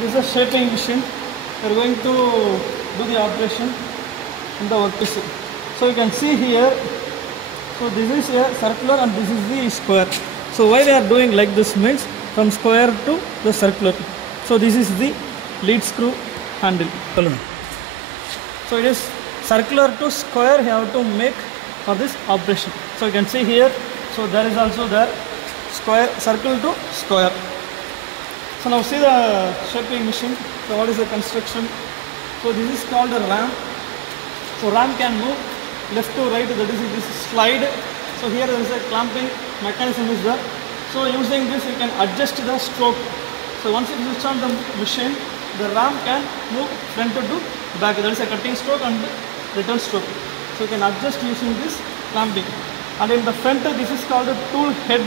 This is a shaping machine. We are going to do the operation in the workpiece. So you can see here, so this is a circular and this is the square. So why we are doing like this means from square to the circular. So this is the lead screw handle. So it is circular to square you have to make for this operation. So you can see here, so there is also there square, circle to square. So now see the shaping machine. So what is the construction? So this is called a ram. So ram can move left to right, that is this slide. So here there is a clamping mechanism is there. So using this you can adjust the stroke. So once you switch on the machine, the ram can move front to back. There is a cutting stroke and return stroke. So you can adjust using this clamping. And in the front this is called a tool head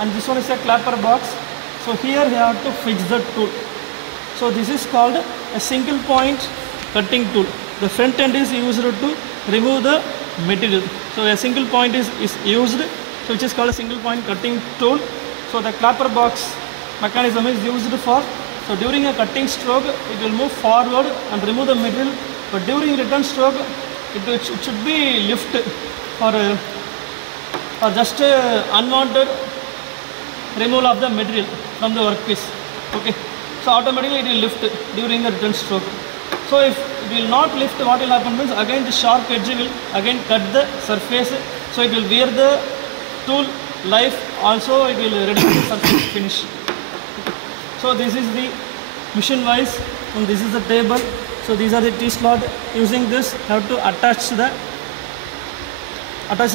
and this one is a clapper box. So here you have to fix the tool. So this is called a single point cutting tool. The front end is used to remove the material. So a single point is used, so which is called a single point cutting tool. So the clapper box mechanism is used for, so during a cutting stroke it will move forward and remove the material, but during return stroke it should be lift or just unwanted removal of the material from the workpiece. Okay, so automatically it will lift during the return stroke. So if it will not lift, what will happen means again the sharp edge will again cut the surface, so it will wear the tool life, also it will reduce the surface finish. So this is the machine wise and this is the table. So these are the T-slot. Using this have to attach the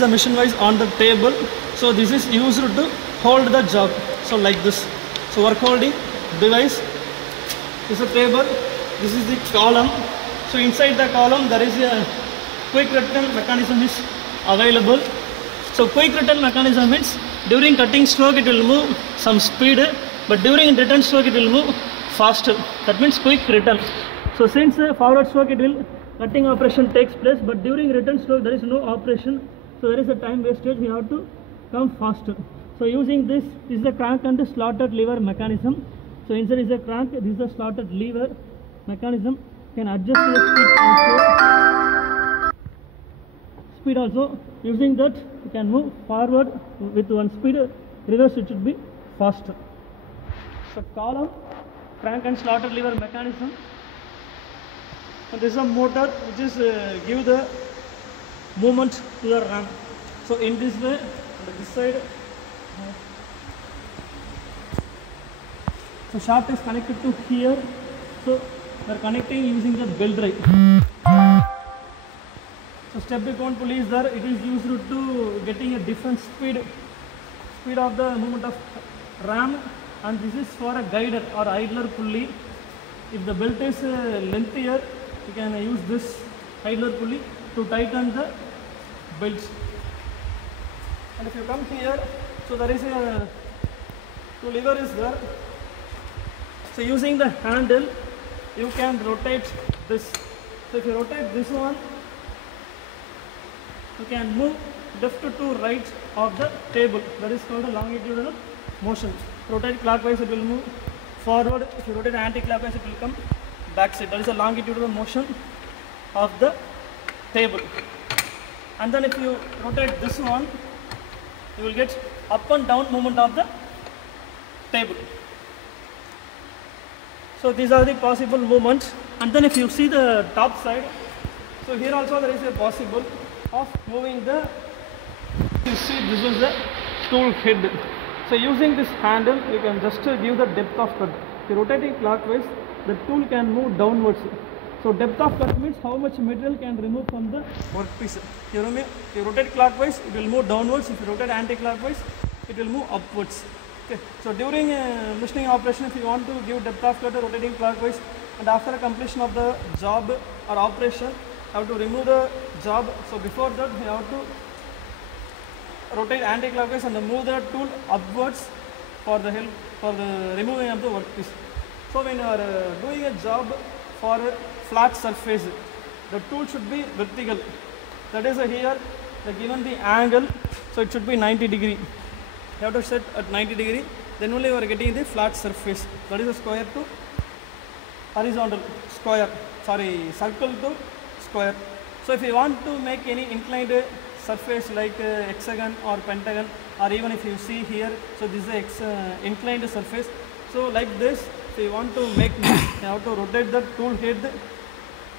machine wise on the table. So this is used to hold the job. So like this. So work holding device. This is a table. This is the column. So inside the column there is a quick return mechanism is available. So quick return mechanism means during cutting stroke it will move some speed, but during return stroke it will move faster. That means quick return. So since forward stroke it will cutting operation takes place, but during return stroke there is no operation. So there is a time wastage. We have to come faster. So using this is the crank and the slotted lever mechanism. So inside is a crank. This is a slotted lever mechanism. Can adjust the speed also. Using that you can move forward with one speed. Reverse it should be faster. So column, crank and slotted lever mechanism. And this is a motor which is give the movement to the ram. So in this way, on this side, so shaft is connected to here. So we are connecting using the belt drive. So step cone pulley is there. It is used to getting a different speed of the movement of ram, and this is for a guider or idler pulley. If the belt is lengthier, you can use this idler pulley to tighten the belts. And if you come here, so there is a two lever is there. So using the handle you can rotate this. So if you rotate this one, you can move left to right of the table. That is called a longitudinal motion. Rotate clockwise it will move forward. If you rotate anti-clockwise it will come back side. That is a longitudinal motion of the table. And then if you rotate this one, you will get up and down movement of the table. So these are the possible movements. And then if you see the top side, so here also there is a possible of moving the, you see this is the tool head. So using this handle you can just give the depth of cut. If you rotate it clockwise, the tool can move downwards. So depth of cut means how much material can remove from the workpiece. If you rotate clockwise, it will move downwards. If you rotate anti-clockwise, it will move upwards. Okay. So during machining operation, if you want to give depth of cut rotating clockwise, and after completion of the job or operation, you have to remove the job. So before that, you have to rotate anti-clockwise and move the tool upwards for the help for the removing of the workpiece. So when you are doing a job for a flat surface, the tool should be vertical. That is here they given the angle, so it should be 90 degree. You have to set at 90 degree, then only you are getting the flat surface. That is a square to horizontal square, sorry, circle to square. So if you want to make any inclined surface like hexagon or pentagon, or even if you see here, so this is a inclined surface. So like this, if you want to make this, you have to rotate the tool head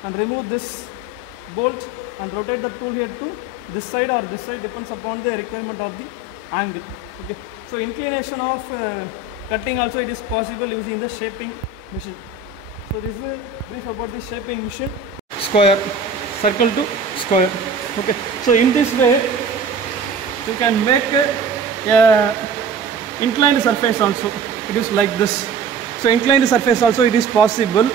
and remove this bolt and rotate the tool head to this side or this side, depends upon the requirement of the angle. Okay. So inclination of cutting also it is possible using the shaping machine. So this is a brief about the shaping machine. Square, circle to square. Okay. So in this way you can make a inclined surface also. It is like this. So inclined surface also it is possible,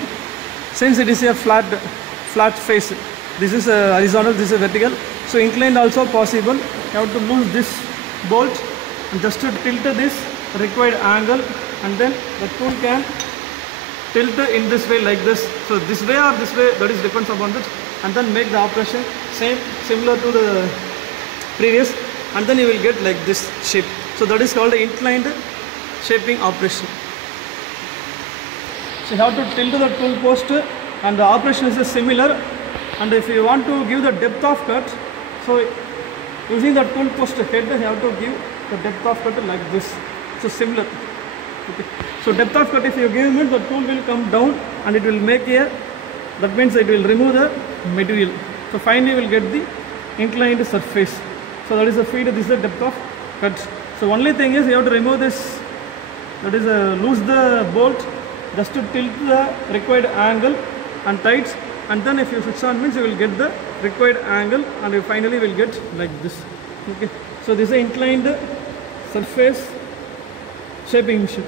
since it is a flat face. This is a horizontal, this is a vertical. So inclined also possible. You have to lose this bolt and just to tilt this required angle, and then the tool can tilt in this way like this. So this way or this way, that is depends upon this, and then make the operation similar to the previous, and then you will get like this shape. So that is called the inclined shaping operation. So you have to tilt the tool post, and the operation is similar. And if you want to give the depth of cut, so using the tool post head, you have to give the depth of cut like this. So similar. Okay. So depth of cut, if you give it, the tool will come down and it will make a, that means it will remove the material. So finally you will get the inclined surface. So that is the feed, this is the depth of cut. So only thing is you have to remove this, that is lose the bolt, just to tilt the required angle and tight, and then if you switch on means you will get the required angle, and you finally will get like this. Okay. So this is an inclined surface shaping machine.